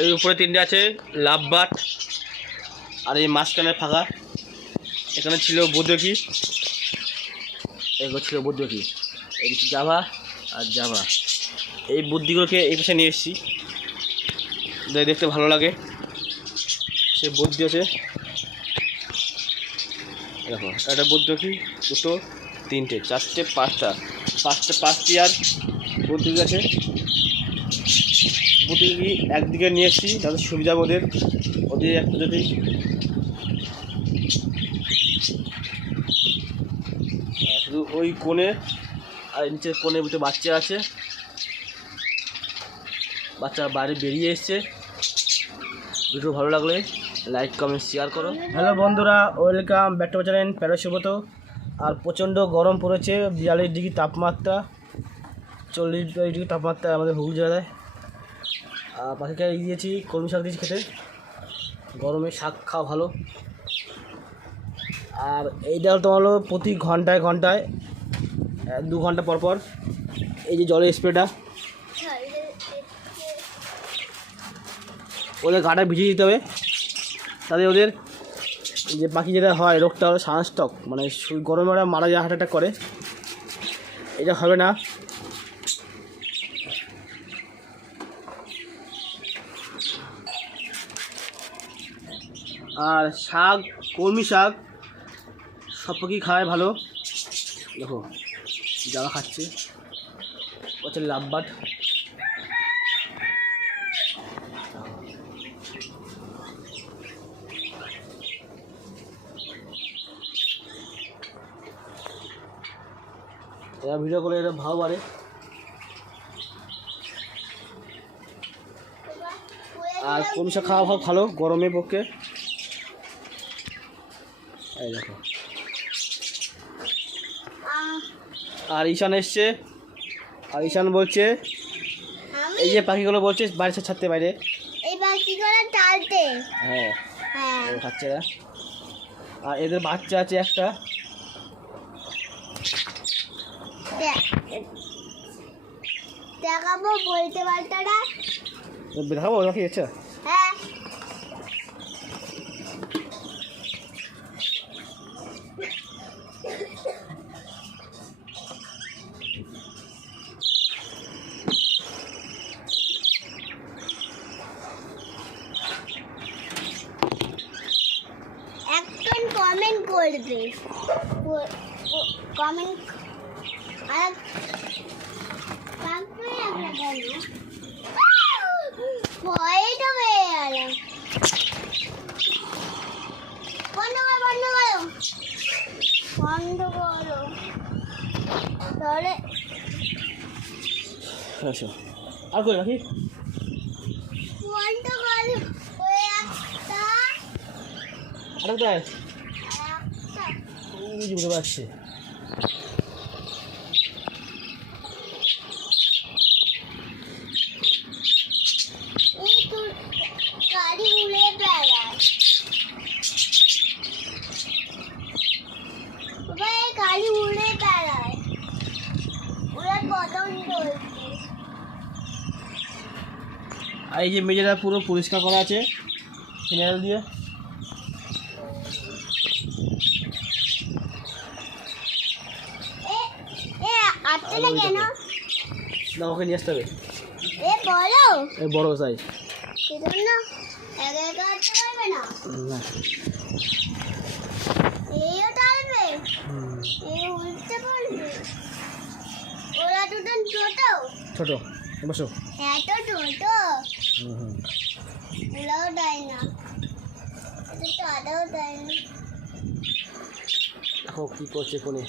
এই উপরে তিনটে আছে, লাভ বাট আর এই মাঝখানে ফাঁকা। এখানে ছিল বৈদ্যকি এগুলো ছিল বৈদ্যকি এই জাভা আর জাভা। এই বুদ্ধিগুলোকে এই পাশে নিয়ে এসেছি। দেখতে ভালো লাগে। সে বুদ্ধি আছে। দেখো, একটা বুদ্ধকি, দুটো, তিনটে, চারটে, পাঁচটা। পাঁচটা, পাঁচটি আর বুদ্ধি আছে। বুদ্ধি একদিকে নিয়ে এসেছি, যাতে সুবিধা ওদের ওদের একটা যদি শুধু ওই কোণে আর নিচের কোণের ভিতরে বাচ্চা আছে। বাচ্চা বাইরে বেরিয়ে এসছে। ভিডিও ভালো লাগলে লাইক কমেন্ট শেয়ার করো। হ্যালো বন্ধুরা, ওয়েলকাম ব্যাক টু চ্যানেল প্যারাসুব্রত আর প্রচণ্ড গরম পড়েছে, বিয়াল্লিশ ডিগ্রি তাপমাত্রা, চল্লিশ ডিগ্রি তাপমাত্রা আমাদের হুগলি জেলায়। পাখিকে দিয়েছি, কলমি শাক দিয়েছি খেতে। গরমে শাক খাওয়া ভালো। আর এইটা তোমার হলো প্রতি ঘন্টায় ঘন্টায় দু ঘণ্টা পর পর এই যে জলের স্প্রেটা ওদের গাটা ভিজিয়ে দিতে হবে। তাদের ওদের যে পাখি যেটা হয়, রোগটা হলো সানস্টক মানে গরমে ওরা মারা যায় হার্ট অ্যাটাক করে। এটা হবে না। আর শাক, কলমি শাক সব পাখি খায় ভালো। দেখো, যারা খাচ্ছে হচ্ছে লাভবাট এরা ভিডিও করে এটা ভালো বাড়ে আর শাক খাওয়া ভালো, গরমের পক্ষে। এই দেখো। আর ঈশান এসছে। আর ঈশান বলছে এই যে পাখিগুলো বলছে বাড়ি ছাড়তে বাইরে। এই পাখিগুলো টালতে? হ্যাঁ হ্যাঁ। ও খাচ্ছে এরা আর এদের বাচ্চা আছে একটা। দেখাবো বলতে পারতো না। দেখাবো নাকি আচ্ছা হ্যাঁ একজন কমেন্ট করবে কমেন্ট আর ভয়টা হয়ে গেল বন্ধ করো বন্ধ করো বন্ধ করো তাহলে আচ্ছা আর কই নাকি বন্ধ করো ওই একটা আরেকটা একটা ওই যে বুঝতে পারছি আর এই যে মেঝেটা পুরো পরিষ্কার করা আছে ফিনাইল দিয়ে এ এ আটটা না কেন না ওকে নিয়ে আসতে হবে। এই বড় সাইজ না? ছোট? বসো। এত ছোট? ওরাও দেয় না। আদাও দেয় না। দেখো কী করছে ফোনে।